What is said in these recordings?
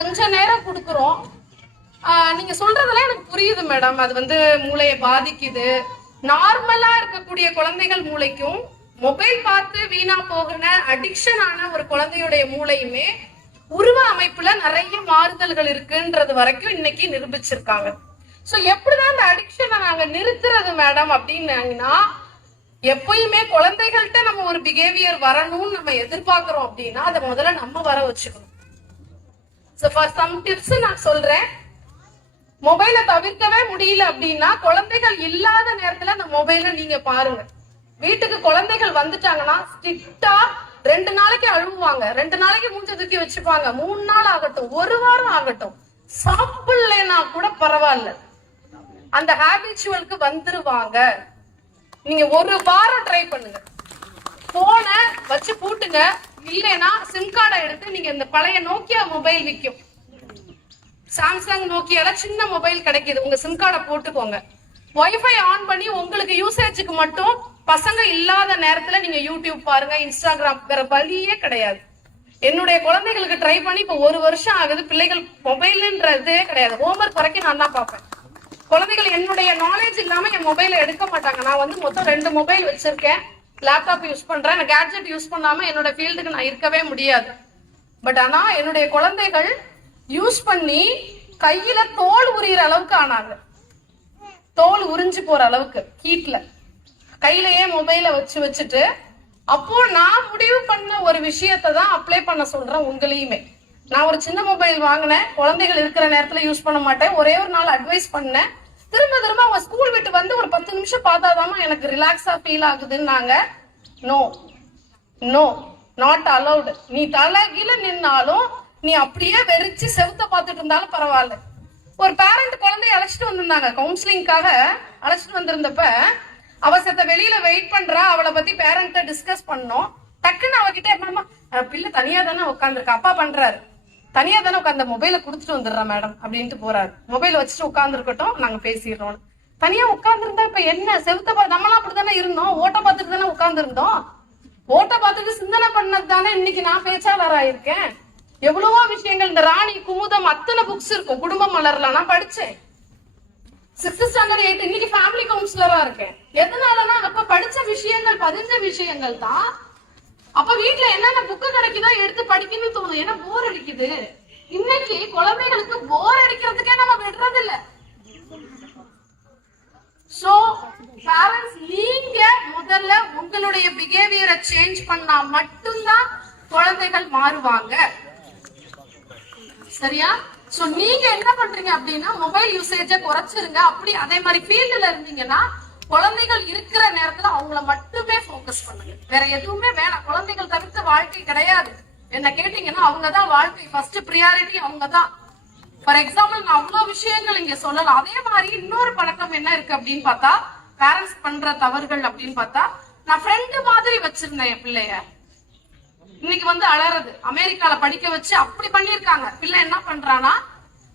கொஞ்ச நேரம் கொடுக்குறோம். நீங்க சொல்றதெல்லாம் எனக்கு புரியுது மேடம். அது வந்து மூளையை பாதிக்குது. நார்மலா இருக்கக்கூடிய குழந்தைகள் மூளைக்கும் மொபைல் பார்த்து வீணா போகிற அடிக்ஷன் ஆன ஒரு குழந்தையுடைய மூளையுமே உருவ அமைப்புல நிறைய மாறுதல்கள் இருக்குன்றது வரைக்கும் இன்னைக்கு நிரூபிச்சிருக்காங்க. சோ எப்படிதான் அந்த அடிக்ஷனை நாங்க நிறுத்துறது மேடம் அப்படின்னா, எப்பயுமே குழந்தைகள்கிட்ட நம்ம ஒரு பிஹேவியர் வரணும்னு நம்ம எதிர்பார்க்கிறோம் அப்படின்னா அதை முதல்ல நம்ம வர வச்சுக்கணும். So for some tips நான் சொல்றேன். மொபைலை தவிர்க்கவே முடியல அப்படின்னா குழந்தைகள் இல்லாத நேரத்துல அந்த மொபைலை நீங்க பாருங்க. வீட்டுக்கு குழந்தைகள் வந்துட்டாங்கன்னா ஸ்ட்ரிக்டா 2 நாளைக்கு அழுவாங்க, 2 நாளைக்கு மூஞ்ச தூக்கி வச்சுப்பாங்க, 3 நாள் ஆகட்டும், 1 வாரம் ஆகட்டும், சாப்பிடலன்னா கூட பரவாயில்ல, அந்த ஹாபிச்சுவலுக்கு வந்துருவாங்க. நீங்க 1 வாரம் ட்ரை பண்ணுங்க. போனை வச்சு பூட்டுங்க. இல்லைன்னா சிம் கார்டை எடுத்து நீங்க இந்த பழைய நோக்கியா மொபைல் விற்கும், சாம்சங் நோக்கியால சின்ன மொபைல் கிடைக்குது, உங்க சிம் கார்டை போட்டுக்கோங்க. வைஃபை ஆன் பண்ணி உங்களுக்கு யூசேஜுக்கு மட்டும் பசங்க இல்லாத நேரத்துல நீங்க யூடியூப் பாருங்க, இன்ஸ்டாகிராம், வேற வழியே கிடையாது. என்னுடைய குழந்தைகளுக்கு ட்ரை பண்ணி இப்ப 1 வருஷம் ஆகுது. பிள்ளைகள் மொபைல்ன்றதே கிடையாது. ஹோம்ஒர்க் வரைக்கும் நான் தான் பார்ப்பேன். குழந்தைகள் என்னுடைய நாலேஜ் இல்லாம என் மொபைலை எடுக்க மாட்டாங்க. நான் வந்து மொத்தம் 2 மொபைல் வச்சிருக்கேன், லேப்டாப் யூஸ் பண்றேன். கேட்ஜெட் யூஸ் பண்ணாம என்னோட ஃபீல்டுக்கு நான் இருக்கவே முடியாது. பட் ஆனா என்னுடைய குழந்தைகள் யூஸ் பண்ணி கையில தோல் உரியிற அளவுக்கு ஆனாங்க. தோல் உறிஞ்சு போற அளவுக்கு ஹீட்ல கையிலயே மொபைல வச்சுட்டு, அப்போ நான் முடிவு பண்ண ஒரு விஷயத்தை தான் அப்ளை பண்ண சொல்றேன் உங்களையுமே. நான் ஒரு சின்ன மொபைல் வாங்கினேன், குழந்தைகள் இருக்கிற நேரத்துல யூஸ் பண்ண மாட்டேன். ஒரே ஒரு நாள் அட்வைஸ் பண்ணேன். திரும்ப அவங்க ஸ்கூல் விட்டு வந்து ஒரு 10 நிமிஷம் பார்த்தாதாமா எனக்கு ரிலாக்ஸா ஃபீல் ஆகுதுன்னாங்க. No no, not allowed. நீ தலைகீழ நின்னாலும், நீ அப்படியே வெறிச்சு செவுத்த பார்த்துட்டு இருந்தாலும் பரவாயில்ல. ஒரு பேரண்ட் குழந்தைய அழைச்சிட்டு வந்திருந்தாங்க, கவுன்சிலிங்காக அழைச்சிட்டு வந்திருந்தப்ப அவசரத்தை வெளியில வெயிட் பண்றா. அவளை பத்தி பேரண்ட்ட டிஸ்கஸ் பண்ணோம். டக்குன்னு அவகிட்ட என்னமா, பிள்ளை தனியா தானே உட்காந்துருக்கா, அப்பா பண்றாரு, தனியா தானே உட்காந்து மொபைலை கொடுத்துட்டு வந்துடுறேன் மேடம் அப்படின்ட்டு போறாரு. மொபைல் வச்சுட்டு உட்கார்ந்து இருக்கட்டும், நாங்க பேசிடுறோம். தனியா உட்கார்ந்து இருந்தா இப்ப என்ன, செவுத்த நம்மளாம் அப்படித்தானே இருந்தோம், ஓட்ட பார்த்துட்டு தானே உட்கார்ந்து இருந்தோம். ஓட்ட பார்த்துட்டு சிந்தனை பண்ணது தானே இன்னைக்கு நான் பேச்சாளரா இருக்கேன். எவ்வளவோ விஷயங்கள், இந்த ராணி குமுதம் அத்தனை புக்ஸ் இருக்கும், குடும்ப மலர்ல நான் படிச்சேன். 6th ஸ்டாண்டர்ட் 8th இன்னைக்கு ஃபேமிலி கவுன்சிலரா இருக்கேன். எதனாலனா அப்ப படிச்ச விஷயங்கள், பதிஞ்ச விஷயங்கள் தான். அப்ப வீட்டுல என்னென்ன புக்கு கிடைக்குதோ எடுத்து படிக்கணும்னு தோணும். ஏன்னா போர் அடிக்குது. இன்னைக்கு குழந்தைகளுக்கு போர் அடிக்கிறதுக்கே நம்ம விடுறது இல்ல. சோ பேரண்ட்ஸ், நீங்க முதல்ல உங்களுடைய பிஹேவியரை சேஞ்ச் பண்ணா மட்டும்தான் குழந்தைகள் மாறுவாங்க. சரியா? சோ நீங்க என்ன பண்றீங்க அப்படின்னா, மொபைல் யூசேஜ குறைச்சிருங்க. அப்படி அதே மாதிரி ஃபீல்டுல இருந்தீங்கன்னா குழந்தைகள் இருக்கிற நேரத்துல அவங்கள மட்டுமே போக்கஸ் பண்ணுங்க. வேற எதுவுமே வேணாம். குழந்தைகள் தவிர்த்து வாழ்க்கை கிடையாது. என்ன கேட்டீங்கன்னா அவங்கதான் வாழ்க்கை, ஃபர்ஸ்ட் ப்ரியாரிட்டி அவங்கதான். ஃபார் எக்ஸாம்பிள், நான் அவ்வளவு விஷயங்கள் இங்க சொல்லலாம். அதே மாதிரி இன்னொரு பழக்கம் என்ன இருக்கு அப்படின்னு பார்த்தா, பேரண்ட்ஸ் பண்ற தவறுகள் அப்படின்னு பார்த்தா, நான் ஃப்ரெண்டு மாதிரி வச்சிருந்தேன் என் பிள்ளைய. இன்னைக்கு வந்து அலறது. அமெரிக்கால படிக்க வச்சு அப்படி பண்ணிருக்காங்க. பிள்ளை என்ன பண்றானா,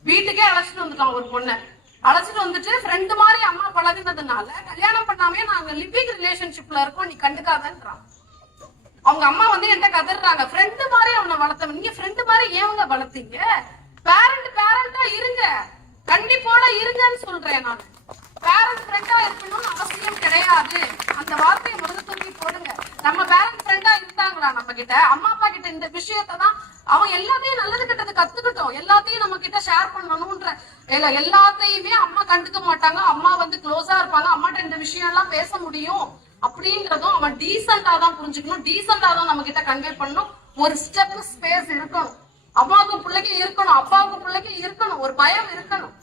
வீட்டுக்கே அழைச்சிட்டு வந்துட்டான் ஒரு பொண்ணை. அழைச்சிட்டு வந்துட்டு ஃப்ரெண்டு மாதிரி அம்மா பழகினதுனால கல்யாணம் பண்ணாமே நாங்க லிவிங் ரிலேஷன்ஷிப்ல இருக்கோம், நீ கண்டுக்காதன்றான். அவங்க அம்மா வந்து என்கிட்ட கதறாங்க, ஃப்ரெண்டு மாதிரி அவனை வளர்த்தவன், நீங்க ஃப்ரெண்டு மாதிரி ஏவங்க வளர்த்தீங்க? பேரண்டா இருங்க, கண்டிப்போட இருங்கன்னு சொல்றேன் நான். பேரண்ட் ஃப்ரெண்டா இருக்கணும்னு அவசியம் கிடையாது. அந்த வார்த்தையை முதல்ல தூக்கி போடுங்க. நம்ம பேரண்ட் ஃப்ரெண்டா இருந்தாங்களா நம்ம கிட்ட? அம்மா அப்பா கிட்ட இந்த விஷயத்தை தான் அவன் எல்லாத்தையும் நல்லது கிட்டது கத்துக்கிட்டோம், எல்லாத்தையும் நம்ம கிட்ட ஷேர் பண்ணணும்ன்ற எல்லாத்தையுமே அம்மா கண்டுக்க மாட்டாங்க. அம்மா வந்து க்ளோஸா இருப்பாங்க, அம்மாட்ட இந்த விஷயம் எல்லாம் பேச முடியும் அப்படின்றதும் அவன் டீசெண்டா தான் புரிஞ்சுக்கணும், டீசெண்டா தான் நம்ம கிட்ட கன்வே பண்ணணும். ஒரு ஸ்டெப் ஸ்பேஸ் இருக்கணும். அம்மாவுக்கும் பிள்ளைக்கும் இருக்கணும், அப்பாவுக்கும் பிள்ளைக்கும் இருக்கணும், ஒரு பயம் இருக்கணும்.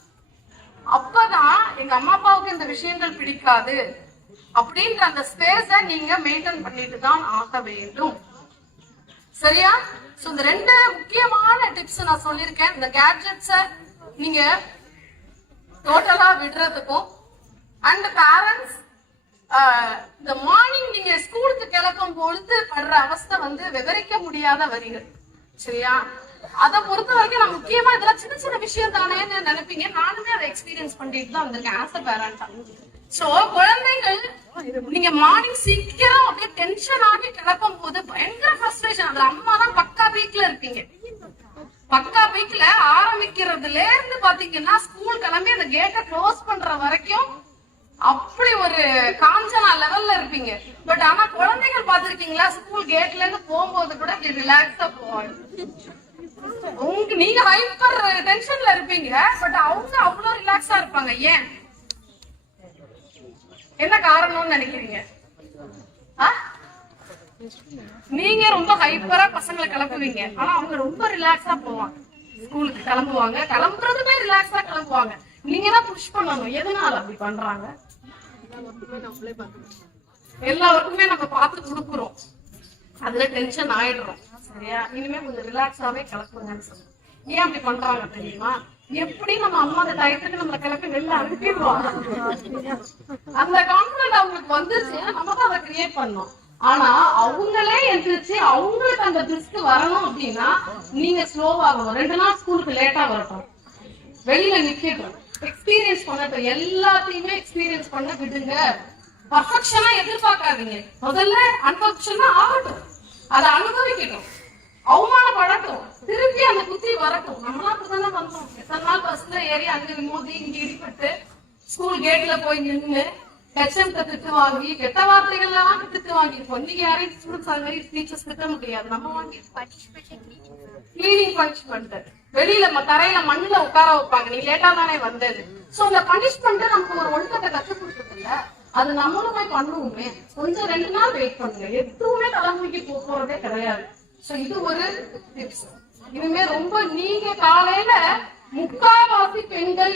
அப்பதான் எங்க அம்மா அப்பாவுக்கு இந்த விஷயங்கள் பிடிக்காது அப்படின்ற அந்த ஸ்பேஸ நீங்க மெயின்டைன் பண்ணிட்டு தான் ஆக வேண்டும். சரியா? சோ இந்த 2 முக்கியமான டிப்ஸ் நான் சொல்லியிருக்கேன். இந்த கேட்ஜெட்ஸ நீங்க டோட்டலா விடுறதுக்கும், அண்ட் பேரண்ட்ஸ் இந்த மார்னிங் நீங்க ஸ்கூலுக்கு கிளப்பும் பொழுது படுற அவஸ்தை வந்து விவரிக்க முடியாத வரிகள். சரியா? அதை பொறுத்த வரைக்கும் நான் முக்கியமா இதெல்லாம் சின்ன சின்ன விஷயம் தானேன்னு நினைப்பீங்க. நானுமே அதை எக்ஸ்பீரியன்ஸ் பண்ணிட்டு தான் வந்திருக்கேன் ஆஸ் அ பேரண்டா. சோ குழந்தைகள் நீங்க மார்னிங் சீக்கிரம் அப்படியே டென்ஷன் ஆகி கிளப்பும் போது பயங்கர ஃப்ரஸ்ட்ரேஷன். அதுல அம்மா தான் பக்கா பீக்ல இருப்பீங்க. பக்கா பீக்ல வைக்கிறதுல இருந்து பாத்தீங்கன்னா ஸ்கூல் கிளம்பி அந்த கேட்டை க்ளோஸ் பண்ற வரைக்கும் அப்படி ஒரு காஞ்சனா லெவல்ல இருப்பீங்க. பட் ஆனா குழந்தைகள் பாத்துருக்கீங்களா, ஸ்கூல் கேட்ல இருந்து போகும்போது கூட ரிலாக்ஸா போவாங்க. நீங்க ஹைப்பர் டென்ஷன்ல இருப்பீங்க, பட் அவங்க அவ்வளவு ரிலாக்ஸா இருப்பாங்க. ஏன், என்ன காரணம்னு நினைக்கிறீங்க? நீங்க ரொம்ப ஹைப்பரா பசங்களை கிளப்புவீங்க, ஆனா அவங்க ரொம்ப ரிலாக்ஸா போவாங்க. ஸ்கூலுக்கு கிளம்புவாங்க, கிளம்புறதுமே ரிலாக்ஸா கிளம்புவாங்க. நீங்க தான் புஷ் பண்ணணும். எதனால அப்படி பண்றாங்க? எல்லாருக்குமே நம்ம பார்த்து கொடுக்குறோம், அதுல டென்ஷன் ஆயிடுறோம். சரியா? இனிமே கொஞ்சம் ரிலாக்ஸாவே கிளப்புங்கன்னு சொல்லுங்க. ஏன் அப்படி பண்றாங்க தெரியுமா? எப்படி நம்ம அம்மா அந்த டயத்துக்கு நம்மள கிளப்பி வெளில அனுப்பிடுவாங்க. அந்த கான்பிடன்ட் அவங்களுக்கு வந்துருச்சு, நம்ம தான் அதை கிரியேட் பண்ணோம். ஆனா அவங்களே எந்திரிச்சு அவங்களுக்கு அந்த ரிஸ்க் வரணும் அப்படின்னா நீங்க ஸ்லோவாகணும். 2 நாள் ஸ்கூலுக்கு லேட்டா வரட்டும், வெளியில நிக்கட்டும், எக்ஸ்பீரியன்ஸ் பண்ணட்டும். எல்லாத்தையுமே எக்ஸ்பீரியன்ஸ் பண்ண விடுங்க. பர்ஃபெக்ஷனா எதிர்பார்க்காதீங்க. முதல்ல அன்பர்ஃபெக்ஷனா ஆகட்டும், அதை அனுபவிக்கட்டும், அவமானப்படட்டும், திருப்பி அந்த புத்தி வரட்டும். நம்மளாம் அப்படித்தானே வந்தோம். எத்தனை நாள் பஸ்ல ஏறி அங்க மோதி இங்க இடிப்பட்டு ஸ்கூல் கேட்ல போய் நின்று ஹெச்எம்கிட்ட திட்டு வாங்கி கெட்ட வார்த்தைகள்லாம் திட்டு வாங்கிருப்போம். நீங்க யாரையும் ஸ்டூடெண்ட்ஸ் அது மாதிரி டீச்சர்ஸ் திட்ட முடியாது. நம்ம வாங்கி கிளீனிங் பனிஷ்மெண்ட், வெளியில தரையில மண்ணுல உட்கார வைப்பாங்க, நீ லேட்டா தானே வந்தது. சோ அந்த பனிஷ்மெண்ட் நமக்கு ஒரு ஒழுக்கத்தை கற்றுக் கொடுத்தது இல்ல, அது நம்மளுமே பண்ணுவோமே. கொஞ்சம் 2 நாள் வெயிட் பண்ணுங்க, எதுவுமே தலைமுறைக்கு போறதே கிடையாது. சோ இது ஒரு டிப்ஸ். இனிமே ரொம்ப நீங்க காலையில 3/4 பெண்கள்